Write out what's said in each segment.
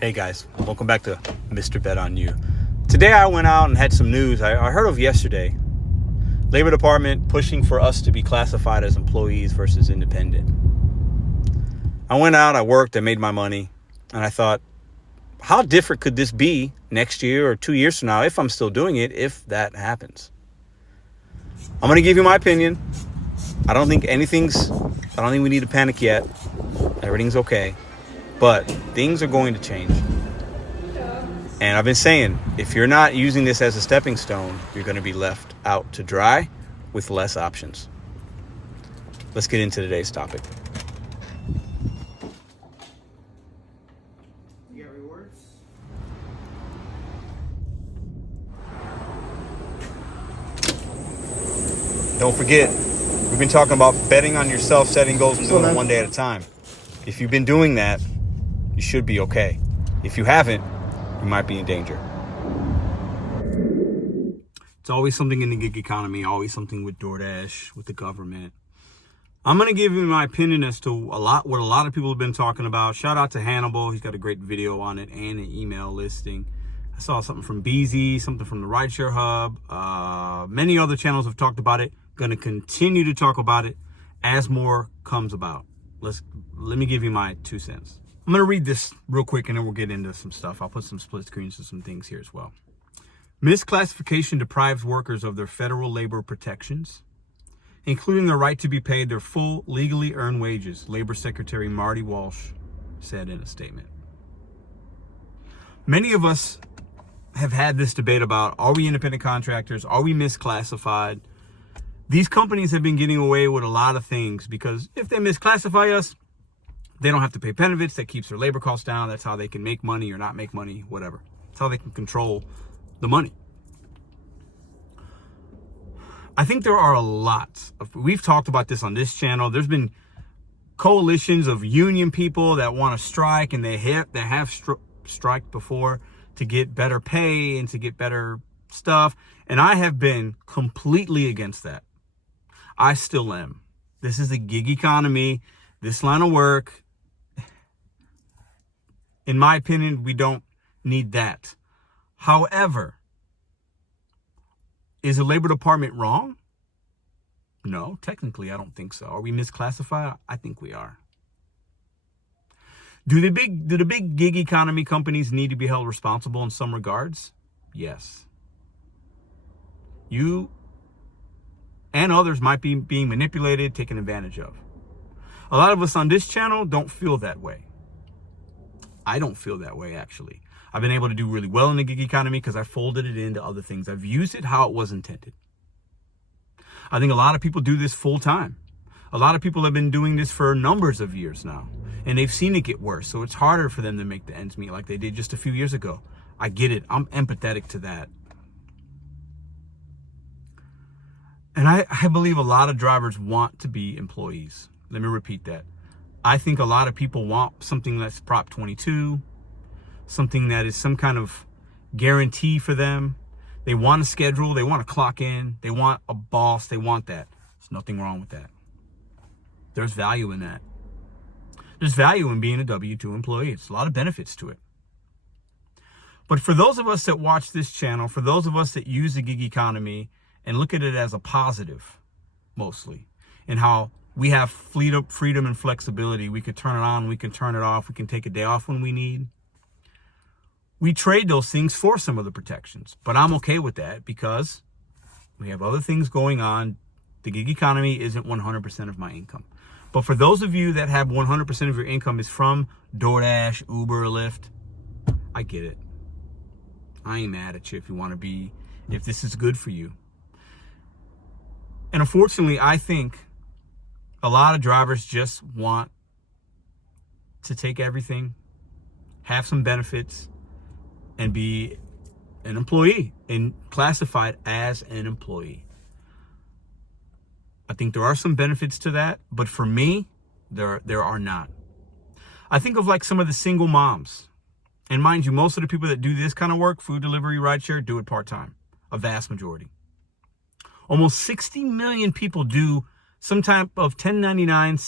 Hey guys, welcome back to Mr.BetonYou. Today I went out and had some news I heard of yesterday. Labor Department pushing for us to be classified as employees versus independent. I went out, I worked, I made my money, and I thought, how different could this be next year or 2 years from now if I'm still doing it, if that happens? I'm going to give you my opinion. I don't think we need to panic yet. Everything's okay. But things are going to change. And I've been saying, if you're not using this as a stepping stone, you're going to be left out to dry with less options. Let's get into today's topic. You got rewards? Don't forget, we've been talking about betting on yourself, setting goals, and doing it one day at a time. If you've been doing that, you should be okay. If you haven't, you might be in danger. It's always something in the gig economy, always something with Doordash, with the government. I'm going to give you my opinion as to what a lot of people have been talking about. Shout out to Hannibal. He's got a great video on it and an email listing. I saw something from BZ, something from the Rideshare Hub. Many other channels have talked about it. Going to continue to talk about it as more comes about. Let me give you my 2 cents. I'm going to read this real quick and then we'll get into some stuff. I'll put some split screens to some things here as well. Misclassification deprives workers of their federal labor protections, including the right to be paid their full legally earned wages, Labor Secretary Marty Walsh said in a statement. Many of us have had this debate about, are we independent contractors? Are we misclassified? These companies have been getting away with a lot of things because if they misclassify us, they don't have to pay benefits. That keeps their labor costs down. That's how they can make money or not make money, whatever. That's how they can control the money. I think there are a lot of, we've talked about this on this channel. There's been coalitions of union people that want to strike, and they have striked before to get better pay and to get better stuff. And I have been completely against that. I still am. This is a gig economy, this line of work. In my opinion, we don't need that. However, is the Labor Department wrong? No, technically, I don't think so. Are we misclassified? I think we are. Do the big gig economy companies need to be held responsible in some regards? Yes. You and others might be being manipulated, taken advantage of. A lot of us on this channel don't feel that way. I don't feel that way, actually. I've been able to do really well in the gig economy because I folded it into other things. I've used it how it was intended. I think a lot of people do this full time. A lot of people have been doing this for numbers of years now, and they've seen it get worse. So it's harder for them to make the ends meet like they did just a few years ago. I get it. I'm empathetic to that. And I believe a lot of drivers want to be employees. Let me repeat that. I think a lot of people want something that's Prop 22, something that is some kind of guarantee for them. They want a schedule. They want to clock in. They want a boss. They want that. There's nothing wrong with that. There's value in that. There's value in being a W-2 employee. There's a lot of benefits to it. But for those of us that watch this channel, for those of us that use the gig economy and look at it as a positive, mostly, and how we have freedom and flexibility. We could turn it on, we can turn it off, we can take a day off when we need. We trade those things for some of the protections. But I'm okay with that because we have other things going on. The gig economy isn't 100% of my income. But for those of you that have 100% of your income is from Doordash, Uber, or Lyft, I get it. I ain't mad at you if this is good for you. And unfortunately, I think a lot of drivers just want to take everything, have some benefits, and be an employee and classified as an employee. I think there are some benefits to that, but for me, there are not. I think of like some of the single moms. And mind you, most of the people that do this kind of work, food delivery, rideshare, do it part-time, a vast majority. Almost 60 million people do some type of 1099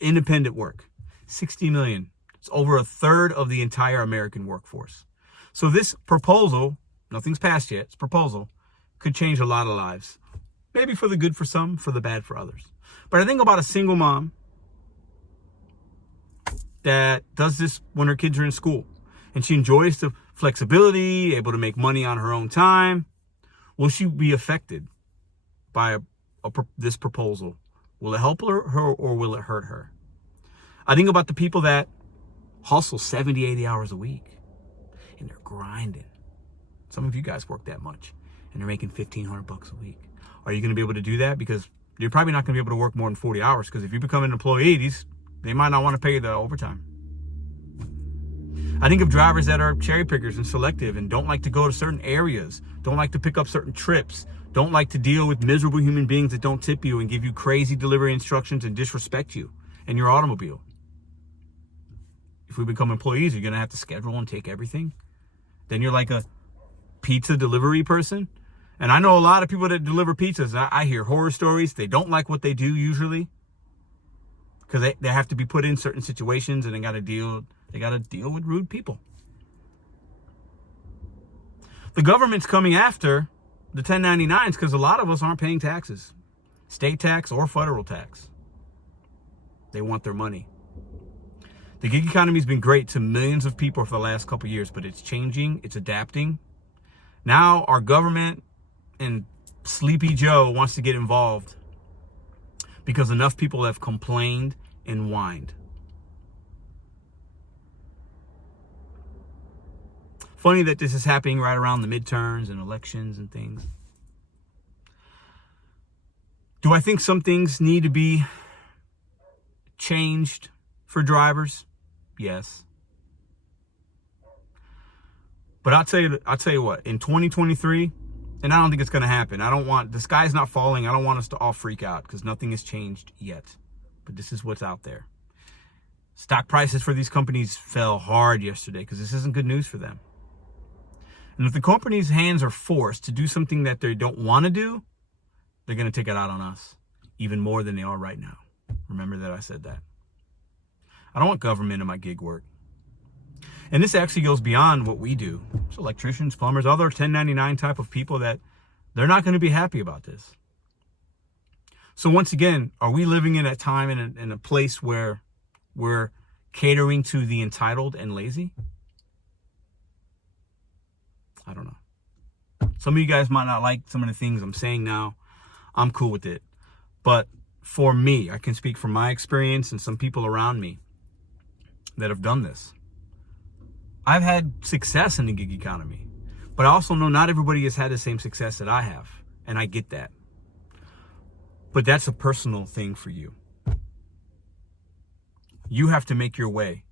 independent work. 60 million. It's over a third of the entire American workforce. So this proposal, nothing's passed yet, it's a proposal, could change a lot of lives. Maybe for the good for some, for the bad for others. But I think about a single mom that does this when her kids are in school, and she enjoys the flexibility, able to make money on her own time. Will she be affected by this proposal? Will it help her or will it hurt her? I think about the people that hustle 70, 80 hours a week, and they're grinding. Some of you guys work that much, and they're making $1,500 a week. Are you going to be able to do that? Because you're probably not going to be able to work more than 40 hours, because if you become an employee, they might not want to pay you the overtime. I think of drivers that are cherry pickers and selective and don't like to go to certain areas, don't like to pick up certain trips, don't like to deal with miserable human beings that don't tip you and give you crazy delivery instructions and disrespect you and your automobile. If we become employees, you're going to have to schedule and take everything. Then you're like a pizza delivery person. And I know a lot of people that deliver pizzas. I hear horror stories. They don't like what they do usually, because they have to be put in certain situations, and they got to deal with rude people. The government's coming after the 1099s because a lot of us aren't paying taxes, state tax or federal tax. They want their money. The gig economy has been great to millions of people for the last couple of years, but it's changing, it's adapting. Now our government and Sleepy Joe wants to get involved because enough people have complained and whined. Funny that this is happening right around the midterms and elections and things. Do I think some things need to be changed for drivers? Yes. But I'll tell you what, in 2023, and I don't think it's going to happen. The sky's not falling. I don't want us to all freak out because nothing has changed yet. But this is what's out there. Stock prices for these companies fell hard yesterday because this isn't good news for them. And if the company's hands are forced to do something that they don't want to do, they're going to take it out on us even more than they are right now. Remember that I said that. I don't want government in my gig work. And this actually goes beyond what we do. So electricians, plumbers, other 1099 type of people that they're not going to be happy about this. So once again, are we living in a time in a place where we're catering to the entitled and lazy? I don't know. Some of you guys might not like some of the things I'm saying now. I'm cool with it. But for me, I can speak from my experience and some people around me that have done this. I've had success in the gig economy, but I also know not everybody has had the same success that I have, and I get that. But that's a personal thing for you. You have to make your way.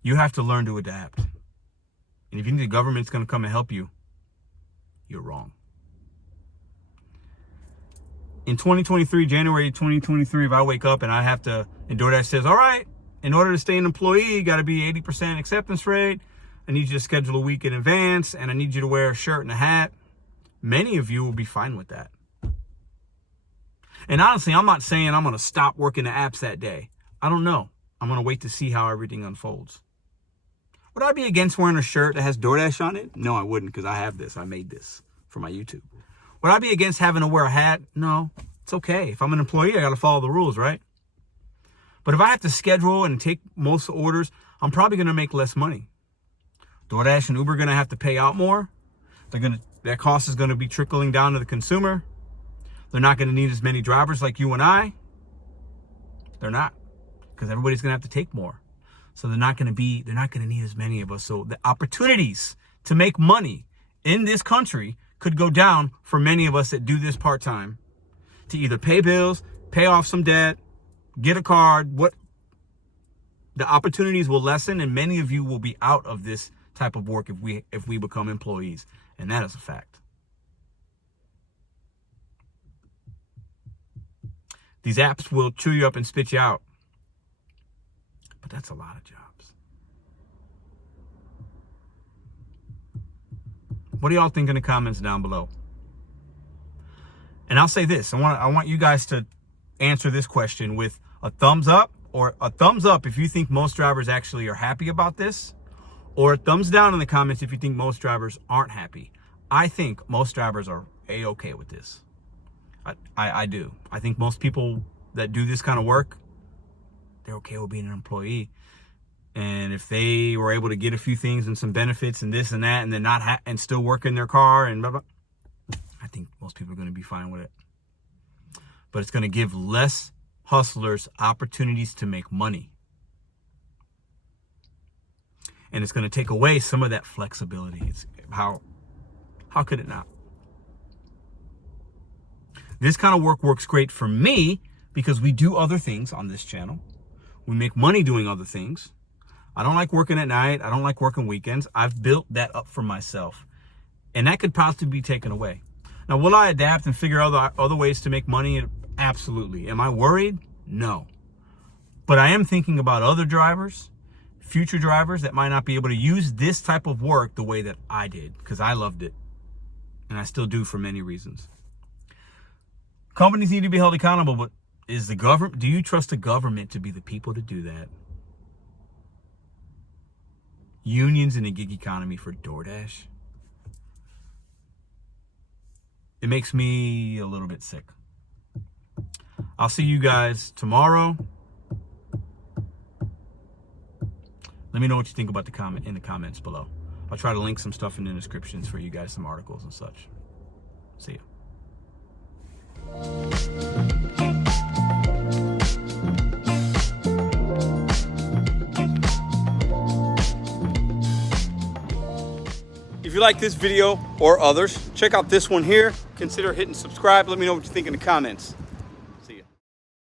You have to learn to adapt. And if you think the government's going to come and help you, you're wrong. In 2023, January 2023, if I wake up and Doordash says, all right, in order to stay an employee, you got to be 80% acceptance rate. I need you to schedule a week in advance, and I need you to wear a shirt and a hat. Many of you will be fine with that. And honestly, I'm not saying I'm going to stop working the apps that day. I don't know. I'm going to wait to see how everything unfolds. Would I be against wearing a shirt that has Doordash on it? No, I wouldn't, because I have this. I made this for my YouTube. Would I be against having to wear a hat? No, it's okay. If I'm an employee, I got to follow the rules, right? But if I have to schedule and take most orders, I'm probably going to make less money. DoorDash and Uber are going to have to pay out more. That cost is going to be trickling down to the consumer. They're not going to need as many drivers like you and I. They're not, because everybody's going to have to take more. So they're not going to need as many of us. So the opportunities to make money in this country could go down for many of us that do this part-time, to either pay bills, pay off some debt, get a card. The opportunities will lessen, and many of you will be out of this type of work if we become employees. And that is a fact. These apps will chew you up and spit you out. But that's a lot of jobs. What do y'all think in the comments down below? And I'll say this. I want you guys to answer this question with a thumbs up or a thumbs up if you think most drivers actually are happy about this, or a thumbs down in the comments if you think most drivers aren't happy. I think most drivers are A-okay with this. I do. I think most people that do this kind of work, they're okay with being an employee. And if they were able to get a few things and some benefits and this and that, and then not and still work in their car and blah, blah, I think most people are going to be fine with it. But it's going to give less hustlers opportunities to make money. And it's going to take away some of that flexibility. It's how could it not? This kind of work works great for me because we do other things on this channel. We make money doing other things. I don't like working at night. I don't like working weekends. I've built that up for myself. And that could possibly be taken away. Now, will I adapt and figure out other ways to make money? Absolutely. Am I worried? No. But I am thinking about other drivers, future drivers that might not be able to use this type of work the way that I did, because I loved it. And I still do for many reasons. Companies need to be held accountable, but is the government, do you trust the government to be the people to do that? Unions in the gig economy for Doordash? It makes me a little bit sick. I'll see you guys tomorrow. Let me know what you think about in the comments below. I'll try to link some stuff in the descriptions for you guys, some articles and such. See ya. If you like this video or others, check out this one here. Consider hitting subscribe. Let me know what you think in the comments.